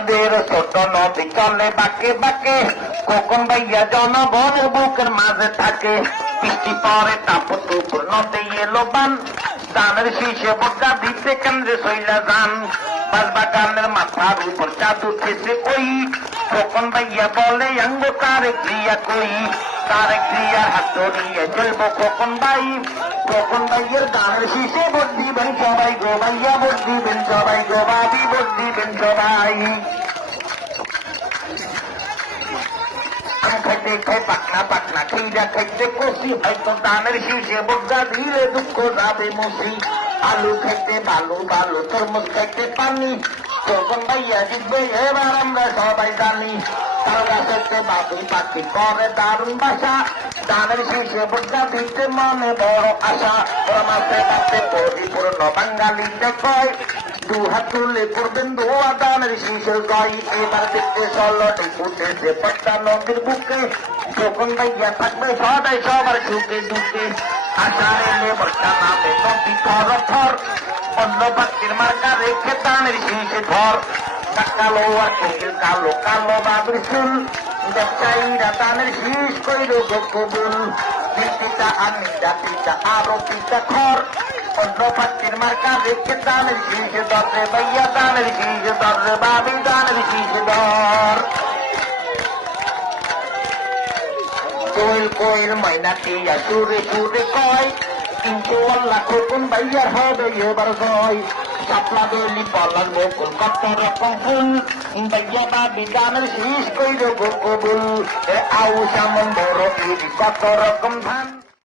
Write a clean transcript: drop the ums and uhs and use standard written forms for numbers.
আমাদের ছোট নদী চলে বাঁকে বাঁকে, খোকন ভাইয়া জনগণের বুকের মাঝে থাকে। বৃষ্টি পরে টাপুর টুপুর নদী এলো বান, ধানের শীষে বগা দিতে কেন্দ্রে সইলা যান। বাগানের মাথার উপর চাঁদ উঠেছে ওই, খোকন ভাইয়া বলে অঙ্গ কারে ক্রিয়া কই। তারে ক্রিয়ার হাত ধরিয়ে চলবো খোকন ভাই, খোকন ভাইয়ের গানের শীষে ভোট দিবেন সবাই গো ভাইয়া, ভোট দিবেন সবাই গো ভাবি, ভোট দিবেন সবাই। আম খাইতে খাই পাকনা পাকনা, খিরা খাইতে কষি, হয়তো ধানের শীষে বগা দিলে দুঃখ যাবে মুসি। আলু খাইতে বালু বালু, তরমুজ খাইতে পানি, খোকন ভাইয়া জিতবে এবার আমরা সবাই জানি। তার গাছেতে বাবু পাখি করে দারুণ বাসা, ধানের শীষে বগা দিতে মনে বড় আশা। ওরা মাসে মাসে পরিপূর্ণ বাঙালিতে কয়, দু হাত তুলে করবেন দোয়া ধানের শীষের জয়। এবার দেখতে চলটি উঠেছে পদ্মা নদীর বুকে, খোকন ভাইয়া থাকবে সদাই সবার সুখে দুঃখে। আশা এলে বর্ষা নামে নদী থর থর, অন্য পাখির মার্কা রেখে ধানের শীষে ধর। কালো আর কোকিল কালো কালো বাবুর চুল, ব্যবসায়ীরা ধানের শীষ কইল কবুল। পিতা আমি পিতা আরো পিতা খর, অন্য পাখির মার্কা রেখে ধানের শীষে ধরে ভাইয়া, ধানের শীষে ধরে বাবি, ধানের শীষে ধর। কোয়েল কোয়েল ময়না টিয়া সুরে সুরে কয়, কিন্তু আল্লাহ খোকন ভাইয়ার হবে এবার জয়। শাপলা বেলি পলাশ বকুল কত রকম ফুল, ভাইয়া বাবি ধানের শীষ কইল কবুল। আউ সামন বড় কত রকম ধান।